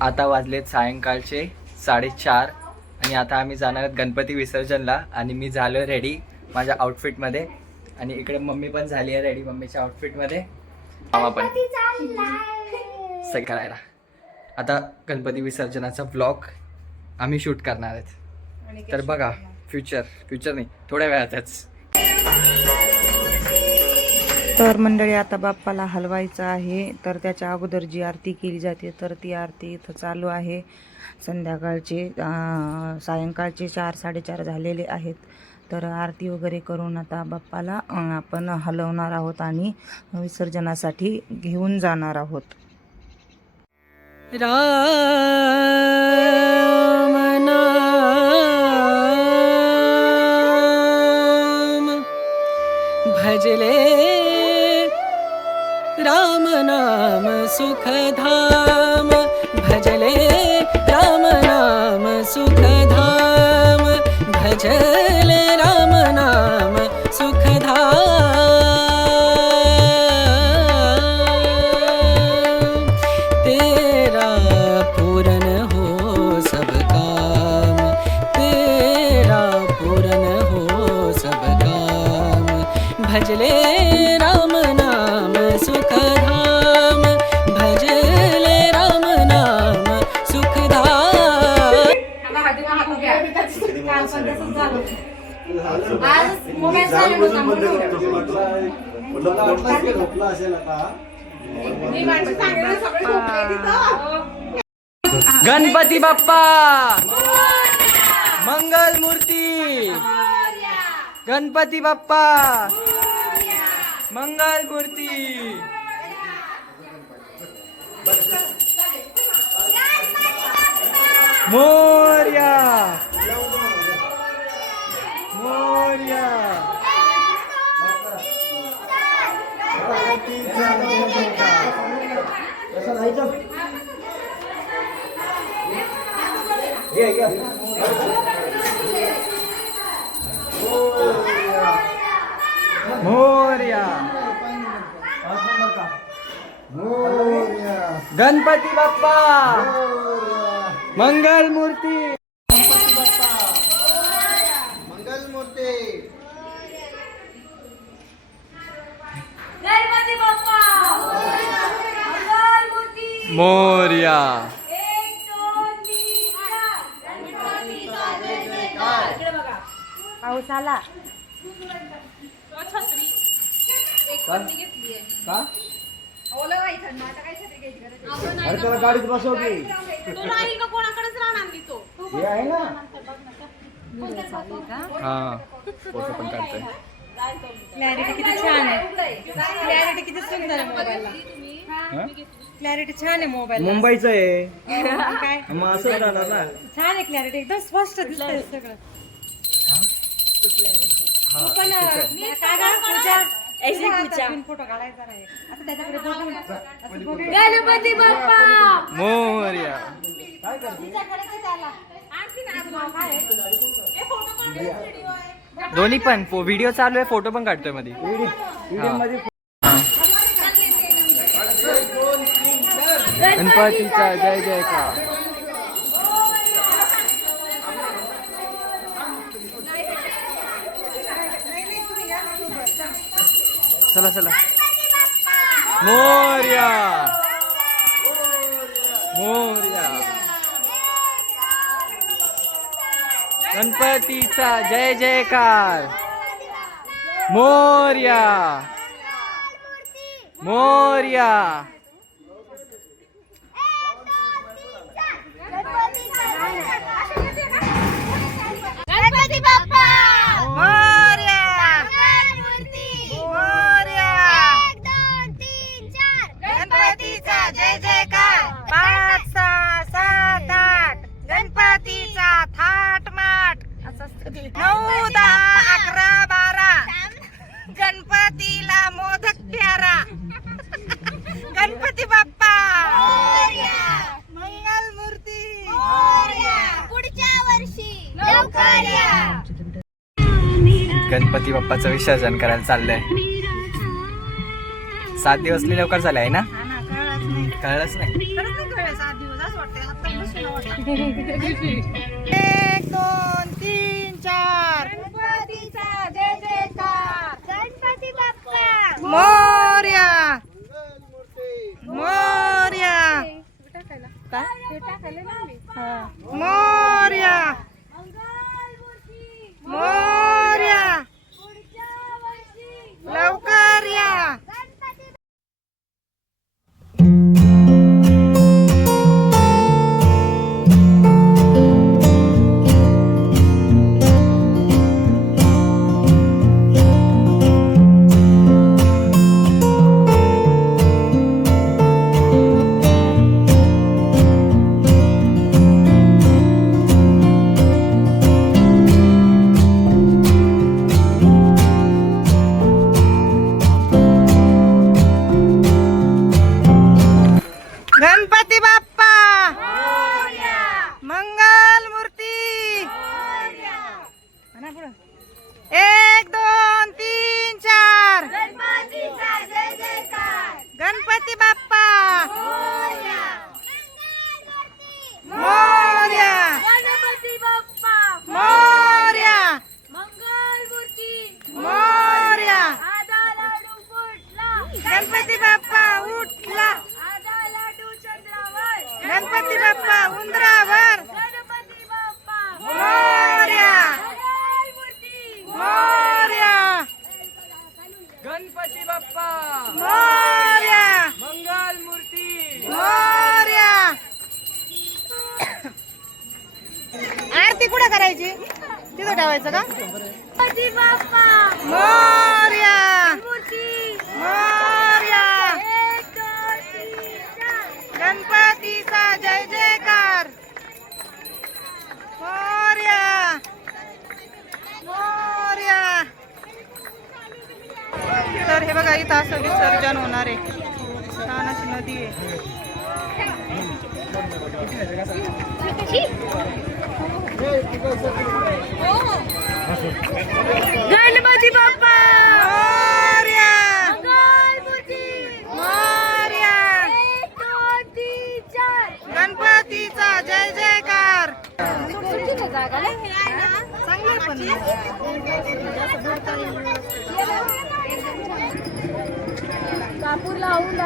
आता वाजलेत सायंकाळचे साडेचार आणि आता आम्ही जाणार आहोत गणपती विसर्जनला आणि मी झालो रेडी माझ्या आउटफिटमध्ये आणि इकडे मम्मी पण झाली आहे रेडी मम्मीच्या आउटफिटमध्ये मामा पण. सही करायला. आता गणपती विसर्जनाचा ब्लॉग आम्ही शूट करणार आहेत. तर बघा फ्युचर फ्युचर नाही थोड्या वेळातच. तर मंडळी आता बाप्पाला हलवायचं आहे. तर त्याच्या अगोदर जी आरती केली जाते तर ती आरती इथं चालू आहे. संध्याकाळची सायंकाळचे चार साडेचार झालेले आहेत. तर आरती वगैरे करून आता बाप्पाला आपण हलवणार आहोत आणि विसर्जनासाठी घेऊन जाणार आहोत. भजले राम नाम सुखधाम। भजले राम नाम सुखधाम। भजले गणपती बाप्पा! मंगल मूर्ती! गणपती बाप्पा! मंगल मूर्ती! मोर्या! मोर्या मोर्या गणपती बाप्पा मंगल मूर्ती गणपती बाप्पा मंगलमूर्ती मोर्या एक दोन तीन चार गणपतीचा जय जयकार इकडे बघा पाऊस आला छत्री एक पत्नी घेतली आहे ओलं काय थंड आता काय छत्री घ्यायची गरज आहे? आपण गाडीत बसव की का राहणार नाही तो हा. फोटो पण काढतोय. क्लॅरिटी किती छान आहे. क्लॅरिटी किती सुंदर आहे मोबाईलला. क्लॅरिटी छान आहे मोबाईल मुंबईचं आहे. काय? मग असं राहणार ना. छान आहे क्लॅरिटी एकदम स्पष्ट दिसतंय सगळं. पण काय गं, पूजा फोटो काढायचा नाही. असं त्याच्याकडे बघून. असं बघून. गणपती बाप्पा! मोर्या दोन्ही पण. व्हिडिओ चालू आहे फोटो पण काढतोयमध्ये गणपतीचा जय जयकार. चला चला. मोर्या. मोर्या. गणपतीचा जय जयकार. मोर्या. मोर्या. बाप्पाचं विसर्जन करायला चाललंय. सात दिवस लवकर झाले आहे ना? कळलंच नाही. खरंच नाही कळलं सात दिवस असं वाटतं एक दोन तीन चार. गणपतीचा जय जयकार. गणपती बाप्पा. मोर्या. मोर्या. मोर्या. मोर्या. लवकर या. गणपती बाप्पा उंदरावर. गणपती बाप्पा मोर्या. मंगल मूर्ती मोर्या. गणपती बाप्पा. मोर्या. मंगल मूर्ती. मोर्या. आरती कुठं करायची? तिथं ठेवायचं का? गणपती बाप्पा. मोर्या. मूर्ती. मोर्या एक दोन तीन चार गणपतीचा जय जयकार मोर्या मोर्या तर हे बघा इथं असं विसर्जन होणार आहे. छान अशी नदी आहे. गणपती बाप्पा! कापूर लावून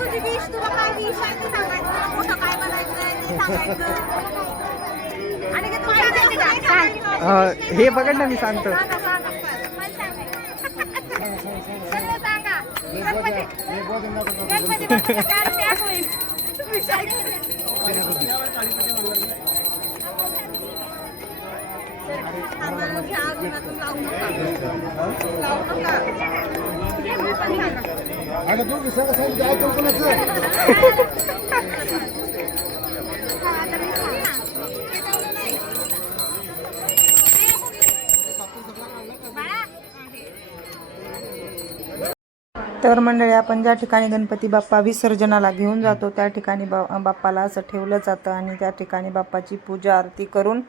तुझी विश तुला काय विश आहे ते सांगायचं. मोठं काय बनायचं आहे ते सांगायचं. आणि ते? हे पकड ना मी सांगतो. सांगा. गणपती गणपती बाप्पाचा कार पॅक होईल. तुम्ही आम्हाला घ्या, सांगा. ते तेवढं नाही. बाळा. तर मंडळी आपण ज्या ठिकाणी गणपती बाप्पा विसर्जनाला घेऊन जातो त्या ठिकाणी बा बाप्पाला असं ठेवलं जातं आणि त्या ठिकाणी बाप्पाची पूजा आरती करून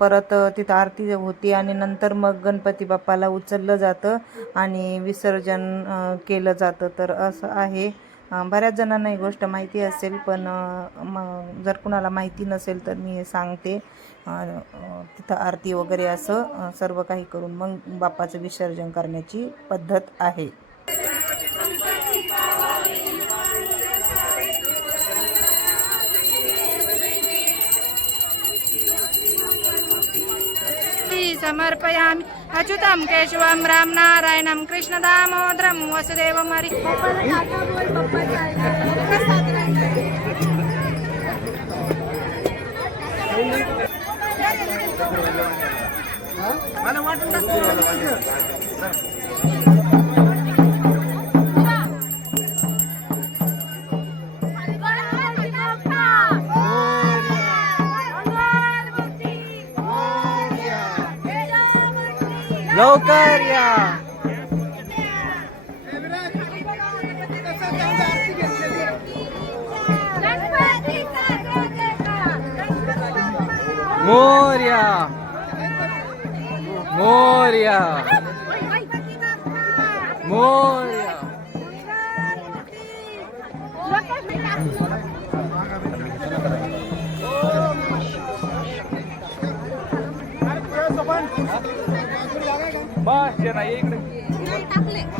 परत तिथं आरती होती आणि नंतर मग गणपती बाप्पाला उचललं जातं आणि विसर्जन केलं जातं. तर असं आहे. बऱ्याच जणांना ही गोष्ट माहिती असेल पण मग जर कुणाला माहिती नसेल तर मी हे सांगते. तिथं आरती वगैरे असं सर्व काही करून मग बाप्पाचं विसर्जन करण्याची पद्धत आहे. समर्पयामि। अच्युतं केशवं राम नारायणं कृष्णदामोदरं वसुदेवं हरि पप्पाला टाटा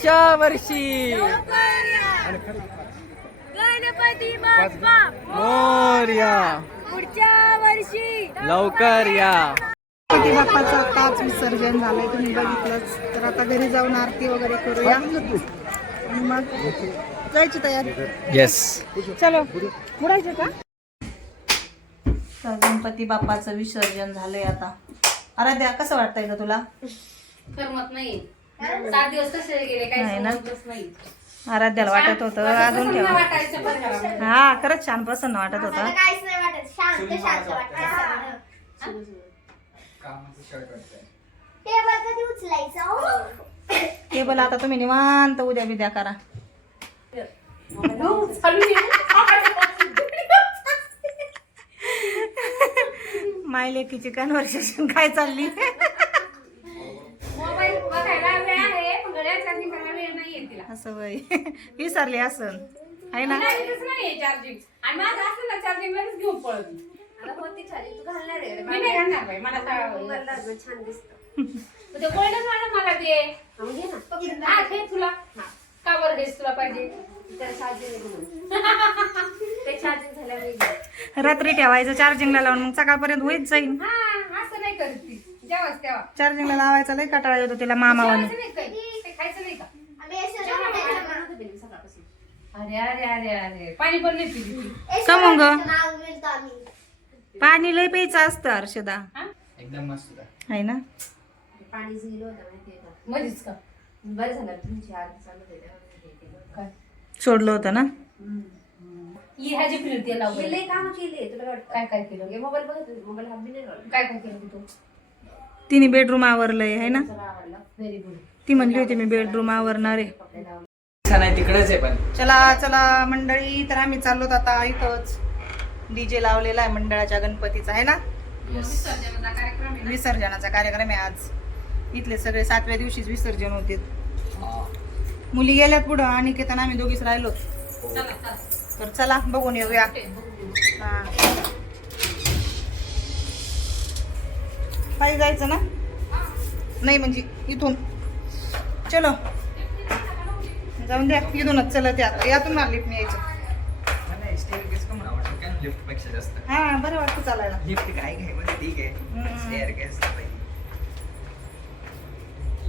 पुढच्या वर्षी. लवकर या गणपती बाप्पा. मोर्या. पुढच्या वर्षी. लवकर या. गणपती बाप्पाचं आताच विसर्जन झालंय. तुम्ही बघितलंच. तर आता घरी जाऊन आरती वगैरे करूया. आणि मग जायची तयारी. येस चलो. बुडायचं का? तर गणपती बाप्पाचं विसर्जन झालंय आता. आराध्या कसं वाटतंय का तुला? करमत नाही सात दिवस कसे गेले नाही काही ना? समजलंच नाही. आराध्याला वाटत होतं अजून ठेवा. वाटायचं. हा खरंच छान प्रसन्न वाटत होतं. काहीच नाही वाटत शांत शांत वाटत. टेबल कधी उचलायचं? हो? टेबल आता तुम्ही निवांत उद्या बिद्या करा. चालू माय लेकीची कन्व्हर्सेशन काय चालली मोबाईल बघायला वेळ आहे पण घड्याळ चार्जिंग करायला वेळ नाहीये तिला असं वय. विसरली असन. आहे ना? चार्जिंग आणि माझं असलं ना चार्जिंग लगेच घेऊन पळत. मी. मी नाही घालणार बाई मला छान दिसत. ते गोल्डच वाटत मला ते. हा घे तुला. का बरं तुला पाहिजे? रात्री ठेवायचं चार्जिंगला लावून मग सकाळपर्यंत होईत जाईल हा असं नाही करत ती. जेव्हाच तेव्हा. चार्जिंगला लावायचा लय कटाळा येतो तिला मामावाने? ते खायचं नाही का? अरे अरे अरे अरे. पाणी पण नाही पिली ती. का मग? ग? नाव मिळतो आम्ही. पाणी लय प्यायचं असतं हर्षदा. एकदम मस्त. होता. आहे ना? पाणी झिलो होतं माहितीये का? मध्येच का? बरं झालं तुमची आरती चालू होते तेव्हा मी हे केलं. काय? सोडलं होतं ना? ही ह्याची फिरते मी लावून. लय काम केले तुला काय वाटतं? काय काय केलं? हे मोबाईल बघत होते मोबाईल हात बी नाही लावला. काय काय केलं तू तिने बेडरूम आवरलंय आहे ना? जरा आवडला व्हेरी गुड ती म्हणली होती मी बेडरूम आवरणार आहे. छान आहे तिकडेच आहे पण. चला चला मंडळी तर आम्ही चाललो आता इथंच. डीजे लावलेला आहे मंडळाच्या गणपतीचा आहे ना? विसर्जनाचा कार्यक्रम आहे ना? विसर्जनाचा कार्यक्रम आहे आज. इथले सगळे सातव्या दिवशीच विसर्जन होते. हा. मुली गेल्यात पुढं आणि केतन आम्ही दोघीच राहिलो. चला चला. तर चला बघून येऊया. हा. पायी जायचं ना? नाही म्हणजे इथून. चलो. जाऊन द्या इथूनच चला त्या यातून ना लिफ्ट यायचं. नाही, staircase का म्हणा वाटतं काय लिफ्टपेक्षा जास्त. हा बरं वाटतं चालायला. लिफ्ट काय घ्याय ठीक आहे.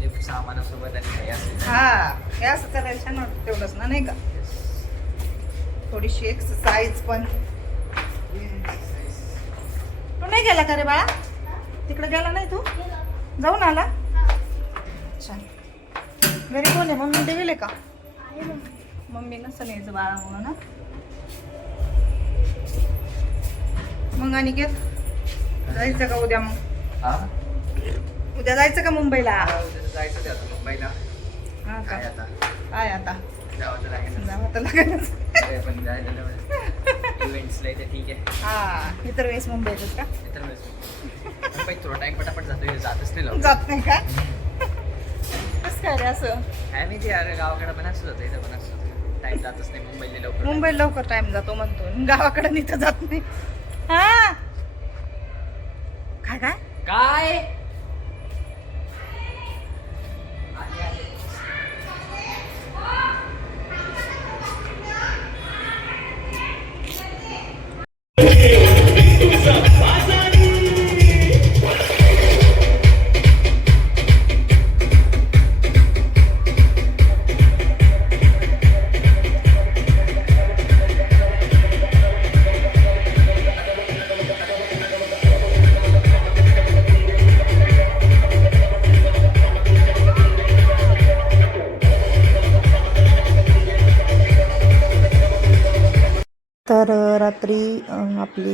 लिफ्ट सामानासोबत आणि हा करायला छान वाटतं तेवढंच ना नाही का? थोडीशी एक्सरसाइज पण. तू नाही गेला का रे बाळा? तिकडे गेला नाही तू? जाऊन आला? छान. घरी कोण आहे मम्मी ते गेले का? मम्मी नसं यायचं बाळा म्हणून. ना मग आणि जायचं का उद्या मग? उद्या जायचं का मुंबईला? जायचं ते आता मुंबईला. हा काय का आता. काय आता. जावं तर लागेल जावं तर लागेलच. अरे पण जायला इव्हेंट्सला इथे ठीक आहे. हा इतर वेळेस मुंबईतच का? इतर वेळेस. मुंबईत थोडा टाइम पटापट जातो जातच नाही जात नाही काय कसं काय रे असं? काय माहिती अरे गावाकडे पण असंच होतं इथं पण असंच होतं. टाइम जातच नाही मुंबईला लवकर. मुंबईला लवकर टाइम जातो म्हणतो. गावाकडे इथं जात नाही. हा? काय काय? काय?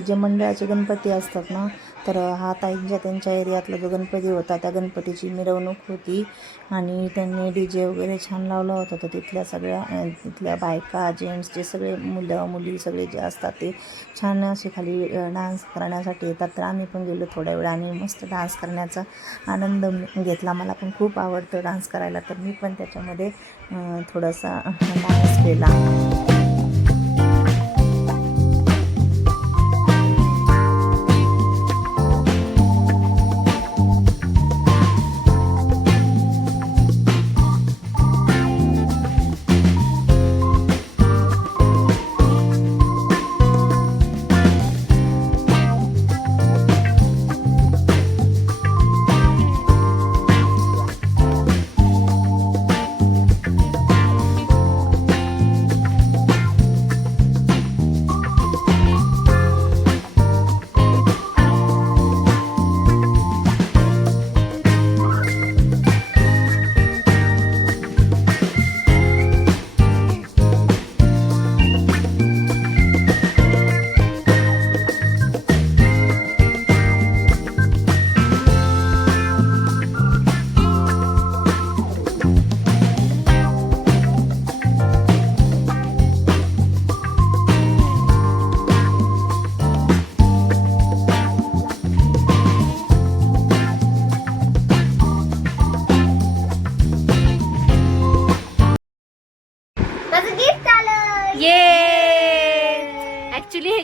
जे मंडळाचे गणपती असतात ना तर हा ताईंच्या त्यांच्या एरियातला जो गणपती होता त्या गणपतीची मिरवणूक होती आणि त्यांनी डी जे वगैरे छान लावला होता. तर तिथल्या सगळ्या तिथल्या बायका जेंट्स जे सगळे मुलं मुली सगळे जे असतात ते छान असे खाली डान्स करण्यासाठी येतात. तर आम्ही पण गेलो थोड्या वेळाने आणि मस्त डान्स करण्याचा आनंद घेतला. मला पण खूप आवडतं डान्स करायला. तर मी पण त्याच्यामध्ये थोडासा डान्स केला.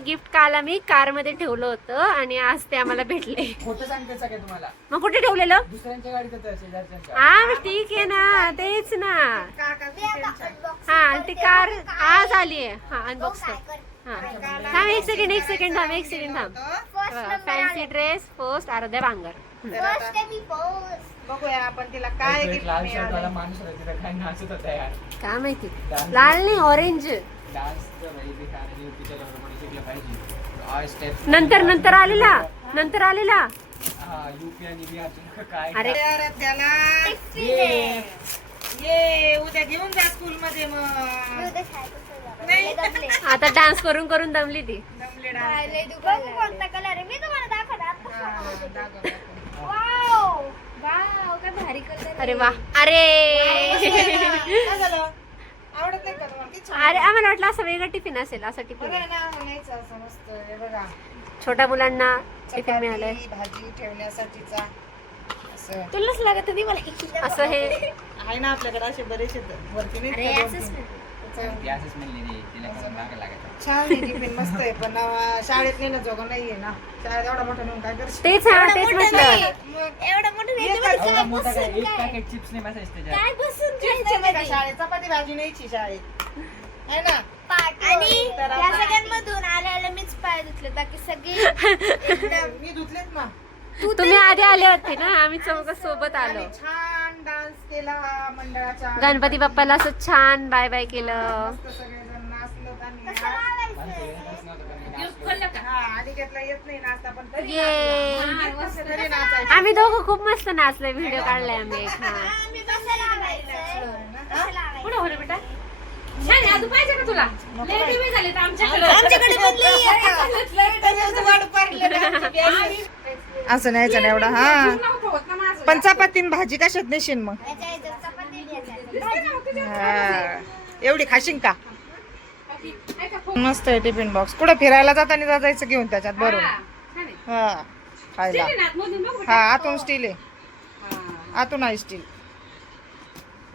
गिफ्ट काल आम्ही कारमध्ये ठेवलं होतं आणि आज ते आम्हाला भेटले. खोटं सांगते सगळं तुम्हाला? मग कुठे ठेवलेलं? दुसऱ्यांच्या गाडीत होतं शेजारच्या हा मग ठीक आहे ना तेच ना. हा आणि ती कार आज आली आहे. हा अनबॉक्स कर. हा. थांब एक सेकंड एक सेकंड थांब एक सेकंड थांब. Fancy. Dress post Aradhya Bangar. बघूया आपण तिला काय गिफ्ट लाल शर्ट माणूस होता तिथं काय नाचत होता यार. काय माहिती. लाल नाही ऑरेंज नंतर नंतर आलेला नंतर आलेला. हा युपी आणि बी अजून काय अरे. त्याला. ये. ये उद्या घेऊन जा स्कूल मध्ये मी मग. आता डान्स करून करून दमली ती. दमले कोणता कलर आहे? मी तुम्हाला दाखवणार आता वाव. वाव काय भारी कलर अरे वा. अरे. काय झालं? आवडत नाही का तुम्हाला? किती छान अरे आम्हाला वाटलं असं वेगळं टिफिन असेल असं टिफिन. बघा ना न्यायचं असं मस्त हे बघा. छोट्या मुलांना टिफिन मिळालंय. चपाती, भाजी ठेवण्यासाठीचा असं. तुलाच लागत होती मला असं हे. आहे ना आपल्याकडे असे बरेचसे. वरती नाही अरे का दोन असंच तीन? त्याचं ती असंच म्हणली रे तिला कसं मागं लागायचं. छान आहे टिफिन मस्त आहे पण अं, शाळेत नेणं जोगं नाहीये ना. शाळेत एवढा मोठा नेऊन काय करशील? तेच हा तेच म्हटलं. एवढा मोठा नाही तर एवढा मोठा काय? एक पॅकेट चिप्स नाही बसायचं त्याच्यात. काय बसून चिप्स नाही का शाळेत? चपाती भाजी न्यायची शाळेत. आहे ना? आणि तर या आपण- सगळ्यांमधून आल्याला मीच पाय धुतले. बाकी सगळे मी धुतलेत ना. तुम्ही आधी आले होते ना? आम्ही चौघ सोबत आलो. आणि छान डान्स केला मंडळाच्या गणपती बाप्पाला असं छान बाय बाय केलं. मस्त सगळेजण नाचलो आणि कसं लावायचं आणि घेतला येत नाही नाचता पण तरी ये नाचलो. कसं तरी नाचायचं. आम्ही दोघं खूप मस्त नाचलोय व्हिडिओ काढलाय आम्ही एक हा. आम्ही कसं लावायचं कसं लावायचं पुढे हो रे बेटा? छान आहे, अजून पाहिजे का तुला? लय दिवे झाले तर आमच्याकडे. आमच्याकडे पण लई आहे. त्याच्यात वाढ पडली ना. असं न्यायचं ना एवढा हा. पण चपाती आणि भाजी कशात नेशील मग. हा. एवढी खाशील का? मस्त आहे टिफिन बॉक्स. कुठं फिरायला जाताना जायचं घेऊन त्याच्यात बरोबर हा खायला. हा आतून स्टील आहे. आतून आहे स्टील.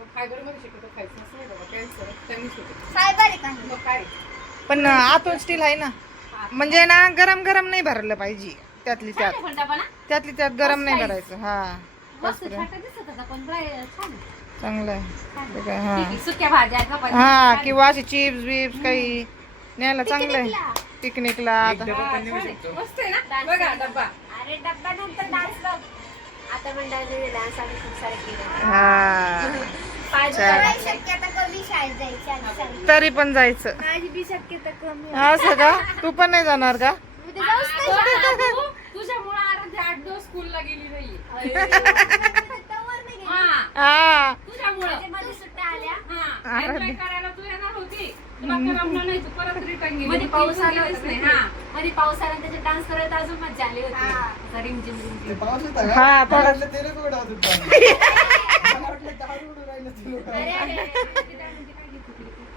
फायबर आहे. का? पण आतून स्टील आहे ना. म्हणजे ना गरम गरम नाही भरलं पाहिजे. त्यातली त्यात. त्यातली त्यात गरम नाही भरायचं. हा. चांगलं आहे. हा. सुक्या भाज्या हा किंवा असे चिप्स बिप्स काही न्यायला चांगलं आहे. पिकनिकला आता. अरे डब्बा नंतर डान्स बघ. आता मंडळाने डान्स आम्ही खूप सारे केले. हा. पाहिजे चल. माझी शक्यता कमी शाळेत जायची आणि शाळेत. तरी पण जायचं. माझी बी शक्यता कमी असं का तू पण नाही जाणार का? तुझ्यामुळे आठ दिवस स्कूलला गेली नाही. हा. तुझ्यामुळे. मध्ये सुट्ट्या आल्या. हा. एन्जॉय करायला तू येणार होती. तुला करमलं नाही तू परत रिटर्न गेली. मध्ये होती, पाऊस आला होता नाही. हा. आहे? मध्ये पाऊस आला आणि त्याच्यात डान्स करायला अजून मजा आली होती. असा रिमझिम रिमझिम? हा. अरे, अरे, अरे,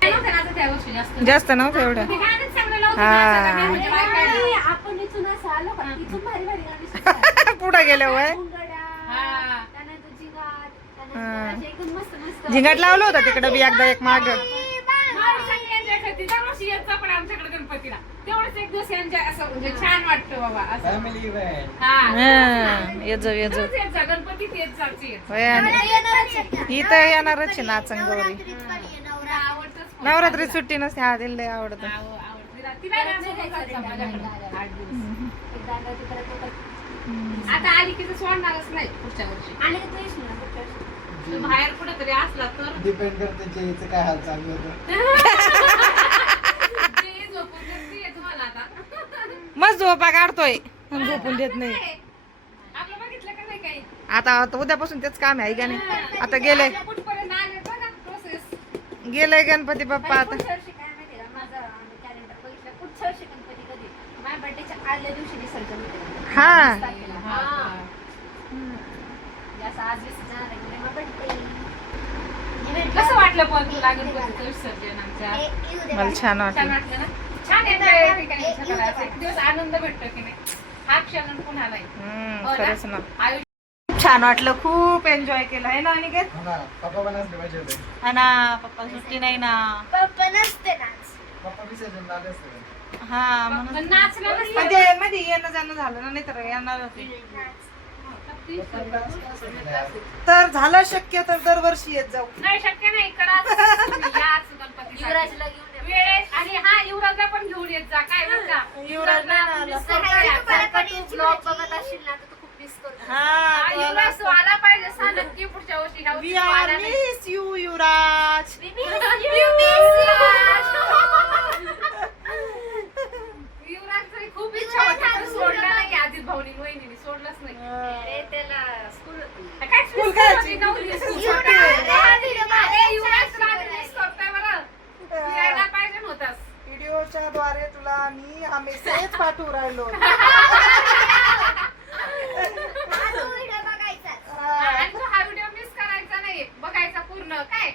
काय नव्हतं ना आता त्या गोष्टी जास्त? जास्त नव्हतं एवढं. ते गाणंच चांगलं लावतो हा. म्हणजे बायका- आपण इथून असं आलो का? इथून भारी भारी गाणी शिकतात. पुढे गेल्या वय मुंगड्या, हा. त्यानंतर जिगाट, त्यानंतर हा. असे एकदम मस्त मस्त झिंगाट लावलं होतं तिकडे बी एकदा एक माग. गणपतीला. तेवढंच एक दिवस असं म्हणजे छान वाटतं बाबा असं. Family event. हा. येजो येजो खरंच येत जा. गणपतीत येत जायची होय आणि इथं येणारच आहे नाचन गौरी नवरात्री. आवडतच नवरात्री सुट्टी नसते हा दिलं लय आवडतं. ना सोबत जायचं माझ्याकडे. आठ दिवस. आता आली की तर सोडणारच नाही पुढच्या वर्षी. आणि बाहेर कुठे तरी असला तर. करते जयचं काय हाल चालू होतं. ते झोपून देते तुम्हाला आता. मस्त झोपा काढतोय. पण झोपून देत नाही. आपलं बघितलं का नाही काही? आता आता उद्यापासून तेच काम आहे का नाही? आता गेले. आपल्या कुठपर्यंत आले बघा प्रोसेस गेले गणपती बाप्पा आता. पुढच्या वर्षी काय माहिती का? माझं कॅलेंडर बघितलं. पुढच्या वर्षी गणपती कधी? माझ्या बर्थडेच्या आदल्या दिवशी विसर्जन होतं. हा. आज आलं की मग birthday. Event कसं वाटलं पण तुला गणपतीचं विसर्जन आमच्या. मला छान छान वाटलं. वाटलं ना? छान. एक दिवस आनंद भेटतो की नाही. हा क्षण पुन्हा नाही हो छान वाटलं. खूप एन्जॉय केलं. आहे ना अनिकेत? हो ना, पप्पा. हा सुट्टी नाही ना. पप्पा नसते. हा म्हणून मध्ये येणं जाणं झालं ना नाही तर येणार होते. तर झालं शक्य तर दरवर्षी येत जाऊ नाही शक्य नाही इकडं असं तुम्ही याच गणपतीसाठी. युवराजला घेऊन ये. वेळेत आणि हा युवराजला पण घेऊन येत जा काय बरं का युवराज नाही ना आला. तू ब्लॉग बघत असशील ना तर तू खूप मिस करतो हा हा, तो आला युवराज तू असता. आला पाहिजे सांग नक्की पुढच्या वर्षी ह्या तू नाही. युवराज युवराज तरी खूप इच्छा होती सोडलंच नाही. अरे त्याला स्कूल काय काय? अरे, युवराज यायला पाहिजे नव्हतास. व्हिडिओच्या द्वारे तुला मी हा मेसेज पाठवू राहिलो माझा व्हिडिओ बघायचा आणि तू हा व्हिडिओ मिस करायचा नाही बघायचा पूर्ण काय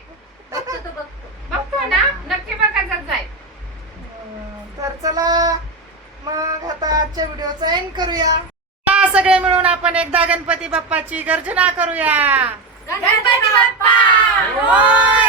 बघतो तो बघतो बघतो ना नक्की बघायचा जाय तर चला मग आता आजच्या व्हिडिओचा एंड करूया चला, सगळे मिळून आपण एकदा गणपती बाप्पाची गर्जना करूया. गणपती बाप्पा!